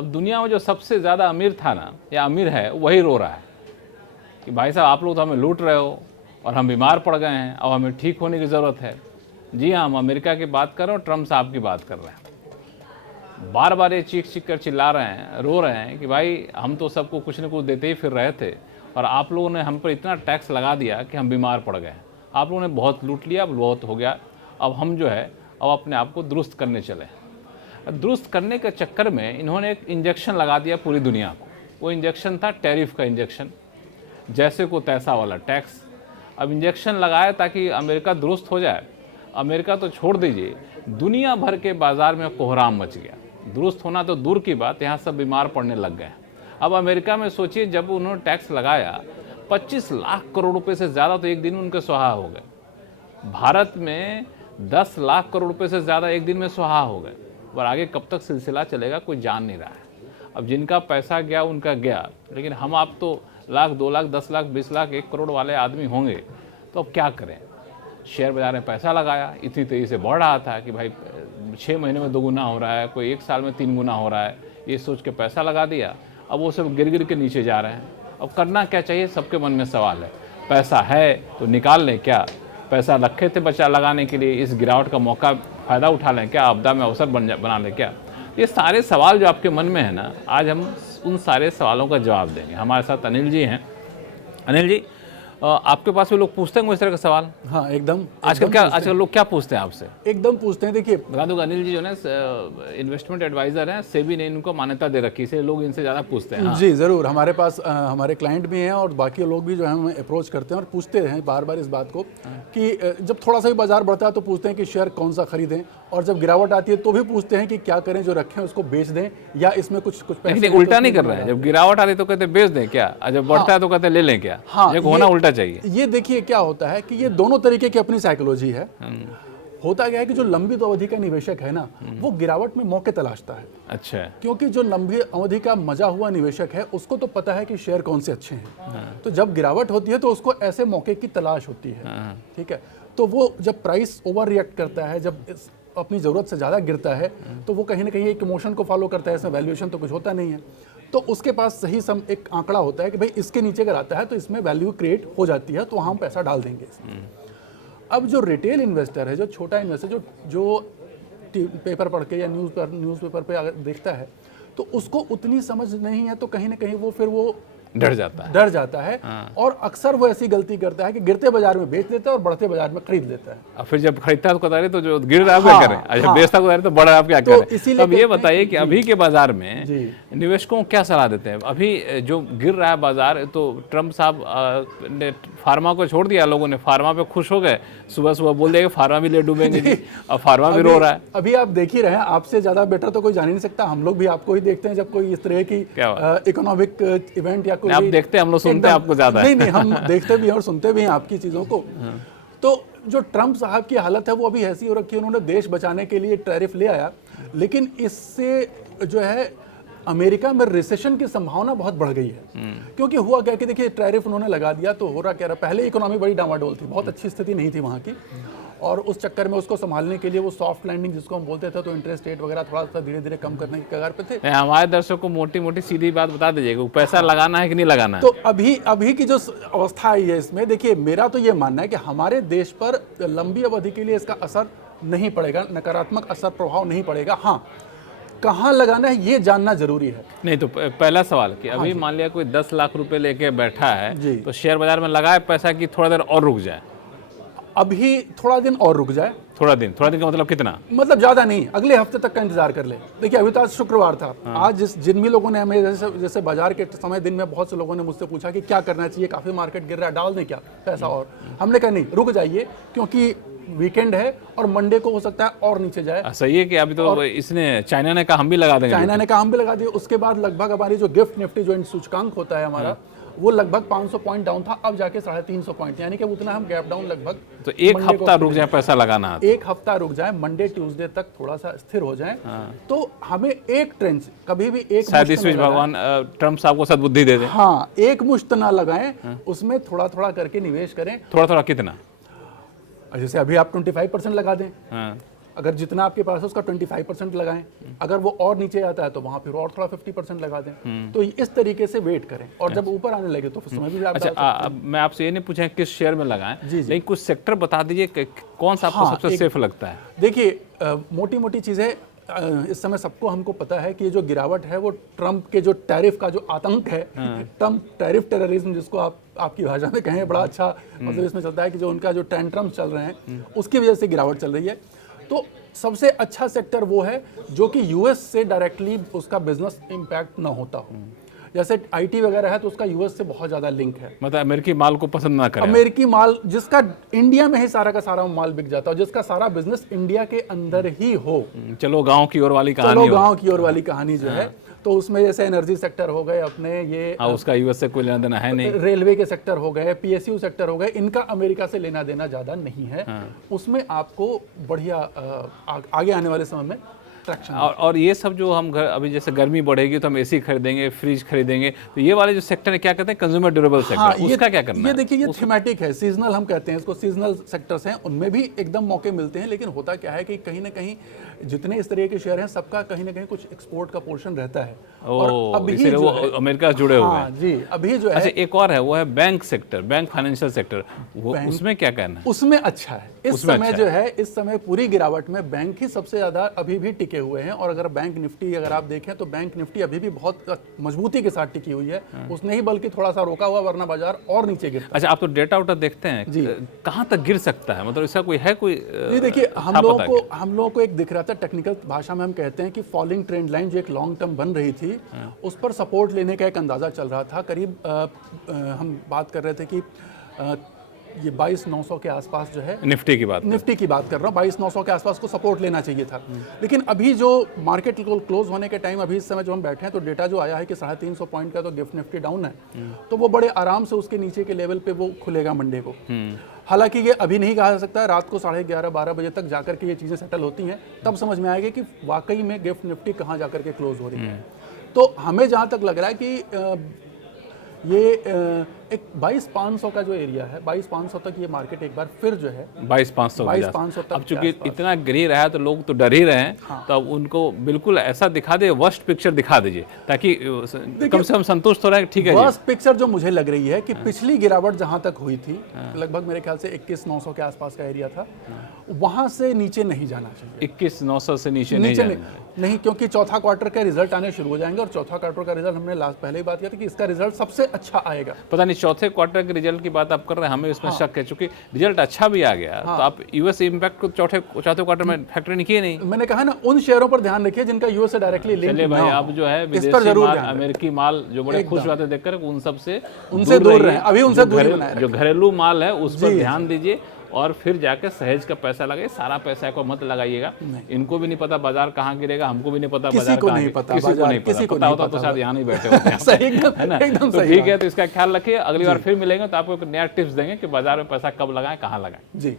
अब दुनिया में जो सबसे ज़्यादा अमीर था ना, या अमीर है, वही रो रहा है कि भाई साहब आप लोग तो हमें लूट रहे हो और हम बीमार पड़ गए हैं, अब हमें ठीक होने की ज़रूरत है। जी हाँ, हम अमेरिका की बात कर रहे हैं और ट्रम्प साहब की बात कर रहे हैं। बार बार ये चीख कर चिल्ला रहे हैं, रो रहे हैं कि भाई हम तो सबको कुछ न कुछ देते ही फिर रहे थे और आप लोगों ने हम पर इतना टैक्स लगा दिया कि हम बीमार पड़ गए। आप लोगों ने बहुत लूट लिया, अब बहुत हो गया, अब हम जो है अब अपने आप को दुरुस्त करने चले। दुरुस्त करने के चक्कर में इन्होंने एक इंजेक्शन लगा दिया पूरी दुनिया को। वो इंजेक्शन था टैरिफ का इंजेक्शन, जैसे को तैसा वाला टैक्स। अब इंजेक्शन लगाया ताकि अमेरिका दुरुस्त हो जाए। अमेरिका तो छोड़ दीजिए, दुनिया भर के बाज़ार में कोहराम मच गया। दुरुस्त होना तो दूर की बात, यहाँ सब बीमार पड़ने लग गए। अब अमेरिका में सोचिए, जब उन्होंने टैक्स लगाया 25 लाख करोड़ रुपए से ज़्यादा तो एक दिन में उनके सुहा हो गए। भारत में 10 लाख करोड़ रुपए से ज़्यादा एक दिन में सुहा हो गए। और आगे कब तक सिलसिला चलेगा कोई जान नहीं रहा है। अब जिनका पैसा गया उनका गया, लेकिन हम आप तो लाख, 2 लाख, 10 लाख, 20 लाख, 1 करोड़ वाले आदमी होंगे, तो अब क्या करें। शेयर बाजार में पैसा लगाया, इतनी तेज़ी से बढ़ रहा था कि भाई 6 महीने में 2 गुना हो रहा है, कोई 1 साल में 3 गुना हो रहा है, ये सोच के पैसा लगा दिया। अब वो सब गिर गिर के नीचे जा रहे हैं। अब करना क्या चाहिए, सबके मन में सवाल है। पैसा है तो निकाल लें क्या, पैसा रखे थे बचा लगाने के लिए, इस गिरावट का मौका फ़ायदा उठा लें क्या, आपदा में अवसर बना लें क्या। ये सारे सवाल जो आपके मन में है ना, आज हम उन सारे सवालों का जवाब देंगे। हमारे साथ अनिल जी हैं। अनिल जी, आपके पास भी लोग पूछते हैं इस तरह का सवाल? हाँ, एकदम। आजकल लोग क्या पूछते हैं आपसे? एकदम पूछते हैं। देखिए, बता दूं, अनिल जी जो है इन्वेस्टमेंट एडवाइजर हैं, सेबी ने इनको मान्यता दे रखी है, इसलिए लोग इनसे ज़्यादा पूछते हैं। हाँ। जी ज़रूर, हमारे पास हमारे क्लाइंट भी हैं और बाकी लोग भी जो है हमें अप्रोच करते हैं और पूछते हैं बार बार इस बात को कि जब थोड़ा सा भी बाजार बढ़ता है तो पूछते हैं कि शेयर कौन सा खरीदें, और जब गिरावट आती है तो भी पूछते हैं कि क्या करें, जो रखें उसको बेच दें या इसमें कुछ पैसे। उल्टा नहीं कर रहे हैं, जब गिरावट आती है तो कहते हैं बेच दें क्या, और जब बढ़ता है तो कहते हैं ले लें क्या। हाँ, ये होना उल्टा चाहिए। ये देखिए क्या होता है कि ये दोनों तरीके की अपनी साइकोलॉजी है। होता क्या है कि जो लंबी अवधि का निवेशक है ना, वो गिरावट में मौके तलाशता है। अच्छा। क्योंकि जो लंबी अवधि का मजा हुआ निवेशक है उसको तो पता है कि शेयर कौन से अच्छे हैं। तो जब गिरावट होती है तो उसको ऐसे मौके की तलाश होती है। ठीक है, तो वो जब प्राइस ओवर रिएक्ट करता है, जब अपनी ज़रूरत से ज़्यादा गिरता है, तो वो कहीं ना कहीं एक इमोशन को फॉलो करता है। इसमें वैल्यूएशन तो कुछ होता नहीं है, तो उसके पास सही एक आंकड़ा होता है कि भाई इसके नीचे अगर आता है तो इसमें वैल्यू क्रिएट हो जाती है, तो वहाँ हम पैसा डाल देंगे इसमें। अब जो रिटेल इन्वेस्टर है, जो छोटा इन्वेस्टर, जो पेपर पढ़ के या न्यूज़पेपर पे अगर देखता है तो उसको उतनी समझ नहीं है, तो कहीं ना कहीं वो फिर वो डर जाता है। और अक्सर वो ऐसी गलती करता है कि गिरते बाजार में बेच देता है और बढ़ते बाजार में खरीद लेता है। और फिर जब खरीदता है तो कहता है तो जो गिर रहा है क्या करें, अच्छा बेचता है तो बढ़ रहा है क्या करें। अब ये बताइए कि अभी के बाजार में निवेशकों को क्या सलाह देते हैं? अभी जो गिर रहा है बाजार, तो ट्रम्प साहब ने फार्मा को छोड़ दिया, लोगों ने फार्मा पे खुश हो गए, सुबह सुबह बोल दिया कि फार्मा भी ले डूबेंगे जी, और फार्मा भी रो रहा है। अभी आप देख ही रहे हैं, आपसे ज्यादा बेटर तो कोई जान ही नहीं सकता। हम लोग भी आपको ही देखते हैं जब कोई इस तरह की इकोनॉमिक इवेंट या आप देखते हैं, हम लोग सुनते हैं आपको ज्यादा। नहीं, हम देखते भी हैं और सुनते भी हैं आपकी चीजों को। तो जो ट्रम्प साहब की हालत है वो अभी ऐसी हो रखी है, उन्होंने देश बचाने के लिए टैरिफ ले आया, लेकिन इससे जो है अमेरिका में रिसेशन की संभावना बहुत बढ़ गई है। क्योंकि हुआ क्या कि देखिए, टैरिफ उन्होंने लगा दिया तो हो रहा क्या रहा, पहले इकोनॉमी बड़ी डामाडोल थी, बहुत अच्छी स्थिति नहीं थी वहाँ की, और उस चक्कर में उसको संभालने के लिए वो सॉफ्ट लैंडिंग जिसको हम बोलते थे, तो इंटरेस्ट रेट वगैरह थोड़ा सा धीरे धीरे कम करने की कगार पे थे। हमारे दर्शकों को मोटी मोटी सीधी बात बता दीजिएगा, पैसा लगाना है कि नहीं लगाना है? तो अभी की जो अवस्था आई है इसमें, देखिए मेरा तो ये मानना है कि हमारे देश पर लंबी अवधि के लिए इसका असर नहीं पड़ेगा, नकारात्मक असर प्रभाव नहीं पड़ेगा। हाँ, कहाँ लगाना है ये जानना जरूरी है। नहीं तो पहला सवाल कि अभी मान लिया कोई 10 लाख रुपए लेके बैठा है, तो शेयर बाजार में लगाए पैसा कि थोड़ा देर और रुक जाए? अभी थोड़ा दिन और रुक जाए। थोड़ा दिन का मतलब कितना? मतलब ज्यादा नहीं, अगले हफ्ते तक का इंतजार कर ले। देखिए अभी तो आज शुक्रवार था। आज जिन भी लोगों ने हमें जैसे बाजार के समय दिन में बहुत से लोगों ने मुझसे पूछा कि क्या करना चाहिए, काफी मार्केट गिर रहा है, डाल दें क्या पैसा? और हमने कहा नहीं, रुक जाइए, क्योंकि वीकेंड है और मंडे को हो सकता है और नीचे जाए। सही है कि अभी तो इसने चाइना ने कहा हम भी लगा देंगे। चाइना ने कहा हम भी लगा दिए। उसके बाद लगभग हमारी जो गिफ्ट निफ्टी जो सूचकांक होता है हमारा, वो लगभग 500 पॉइंट डाउन था, अब जाके 350 पॉइंट, यानी कि उतना हम गैप डाउन लगभग। तो एक हफ्ता रुक जाए पैसा लगाना, एक हफ्ता रुक जाए, मंडे ट्यूसडे तक थोड़ा सा स्थिर हो जाए, तो हमें एक ट्रेंड कभी भी एक शायद इस बीच भगवान ट्रम्प साहब को सद्बुद्धि दे दे। हाँ, एक मुश्त ना लगाएं, उसमें थोड़ा थोड़ा करके निवेश करें। थोड़ा थोड़ा कितना? जैसे अभी आप 25% लगा दें, अगर जितना आपके पास है उसका 25% लगाएं, अगर वो और नीचे आता है तो वहां फिर और थोड़ा 50% लगा दें। तो इस तरीके से वेट करें, और जब ऊपर आने लगे तो फिर समय भी अच्छा, अब मैं आपसे ये नहीं पूछा किस शेयर में लगाएं, लेकिन कुछ सेक्टर बता दीजिए कौन सा आपको सबसे सेफ लगता है। देखिए मोटी मोटी चीज़ें इस समय सबको हमको पता है कि ये जो गिरावट है वो ट्रंप के जो टैरिफ का जो आतंक है, ट्रंप टैरिफ टेररिज्म जिसको आपकी भाषा में कहें, बड़ा अच्छा मतलब इसमें चलता है कि जो उनका जो टेंट्रम्स चल रहे हैं उसकी वजह से गिरावट चल रही है। तो सबसे अच्छा सेक्टर वो है जो कि यूएस से डायरेक्टली उसका बिजनेस इम्पैक्ट ना होता हो। जैसे आईटी वगैरह है तो उसका यूएस से बहुत ज़्यादा लिंक है। मतलब अमेरिकी माल को पसंद ना करें, अमेरिकी माल जिसका इंडिया में ही सारा का सारा माल बिक जाता हो, जिसका सारा बिजनेस इंडिया के अंदर ही हो। चलो गांव की ओर वाली कहानी, चलो गांव की ओर वाली कहानी जो है, तो उसमें जैसे एनर्जी सेक्टर हो गए अपने, ये उसका यूएस से कोई लेना देना है नहीं, रेलवे के सेक्टर हो गए, पीएसयू सेक्टर हो गए, इनका अमेरिका से लेना देना ज़्यादा नहीं है। उसमें आपको बढ़िया आगे आने वाले समय में ट्रैक्शन। और ये सब जो हम घर अभी जैसे गर्मी बढ़ेगी तो हम एसी खरीदेंगे, फ्रिज खरीदेंगे, तो ये वाले जो सेक्टर है क्या कहते हैं, कंज्यूमर ड्यूरेबल सेक्टर, उसका क्या करना ये देखिए, ये थीमेटिक है, सीजनल हम कहते हैं इसको, सीजनल सेक्टर्स हैं, उनमें भी एकदम मौके मिलते हैं। लेकिन होता क्या है कि कहीं ना कहीं जितने इस तरह के शेयर हैं सबका कहीं ना कहीं कुछ एक्सपोर्ट का पोर्शन रहता है, और अभी वो अमेरिका से जुड़े हुए हैं। जी, अभी जो है, अच्छा एक और है, वो है bank sector, bank financial sector, उसमें क्या कहना है? उसमें अच्छा है इस समय जो है, इस समय पूरी गिरावट में बैंक ही सबसे ज्यादा अभी भी टिके हुए हैं। और अगर बैंक निफ्टी अगर आप देखें तो बैंक निफ्टी अभी भी बहुत मजबूती के साथ टिकी हुई है, उसने ही बल्कि थोड़ा सा रोका हुआ, वरना बाजार और नीचे गिरता। अच्छा, आप तो डेटा उटा देखते हैं, कहाँ तक गिर सकता है, मतलब इसका कोई है कोई? नहीं, देखिए हम लोगों को एक दिख रहा था, टेक्निकल भाषा में हम कहते हैं कि फॉलिंग ट्रेंड लाइन जो एक लॉन्ग टर्म बन रही थी, उस पर सपोर्ट लेने का एक अंदाजा चल रहा था। करीब हम बात कर रहे थे कि ये 22,900 के आसपास जो है, निफ्टी की बात कर रहा हूँ, 22,900 के आसपास को सपोर्ट लेना चाहिए था। लेकिन अभी जो मार्केट क्लोज होने के टाइम, अभी इस समय जो हम बैठे हैं, तो डेटा जो आया है कि 350 पॉइंट का तो गिफ्ट निफ्टी डाउन है, तो वो बड़े आराम से उसके नीचे के लेवल पे वो खुलेगा मंडे को। हालांकि ये अभी नहीं कहा जा सकता, रात को 11:30-12 बजे तक जाकर के ये चीज़ें सेटल होती हैं, तब समझ में आएगा कि वाकई में गिफ्ट निफ्टी कहाँ जाकर के क्लोज हो रही है। तो हमें जहाँ तक लग रहा है कि ये एक 22,500 का जो एरिया है, 22,500 तक ये मार्केट एक बार फिर जो है 22,500 तक। अब चूंकि इतना गिर ही रहा है तो लोग तो डर ही रहे हैं। हाँ। तो अब उनको बिल्कुल ऐसा दिखा दे, वर्स्ट पिक्चर दिखा दीजिए, ताकि कम से कम संतुष्ट हो रहे हैं। ठीक है, वर्स्ट पिक्चर जो मुझे लग रही है कि पिछली गिरावट जहां तक हुई थी, लगभग मेरे ख्याल से 21,900 के आसपास का एरिया था, वहां से नीचे नहीं जाना चाहिए। 21,900 से नीचे नहीं, क्योंकि चौथा क्वार्टर का रिजल्ट आने शुरू हो जाएंगे, और चौथा क्वार्टर का रिजल्ट हमने पहले ही बात किया था कि इसका रिजल्ट सबसे अच्छा आएगा। पता नहीं चौथे क्वार्टर के रिजल्ट की बात आप कर रहे हैं, हमें इसमें शक है, चूंकि रिजल्ट अच्छा भी आ गया, तो आप यूएस इम्पैक्ट को चौथे क्वार्टर में फैक्टर नहीं किए। नहीं, मैंने कहा ना, उन शेयरों पर ध्यान रखिए जिनका यूएस से डायरेक्टली लिंक ना हो। चलिए भाई, आप जो है विदेशी माल, अमेरिकी माल जो बड़े खुश होते देखकर, उनसे दूर रहे, अभी उनसे दूरी बनाए रखें। जो घरेलू माल है उस पर ध्यान दीजिए, और फिर जाके सहेज का पैसा लगाइए। सारा पैसा को मत लगाइएगा, इनको भी नहीं पता बाजार कहाँ गिरेगा, हमको भी नहीं पता, बाजार किसी को नहीं पता होता तो शायद यहाँ नहीं बैठे होते है ना। तो ठीक है, तो इसका ख्याल रखिए, अगली बार फिर मिलेंगे तो आपको एक नया टिप्स देंगे कि बाजार में पैसा कब लगाएं, कहाँ लगाएं। जी।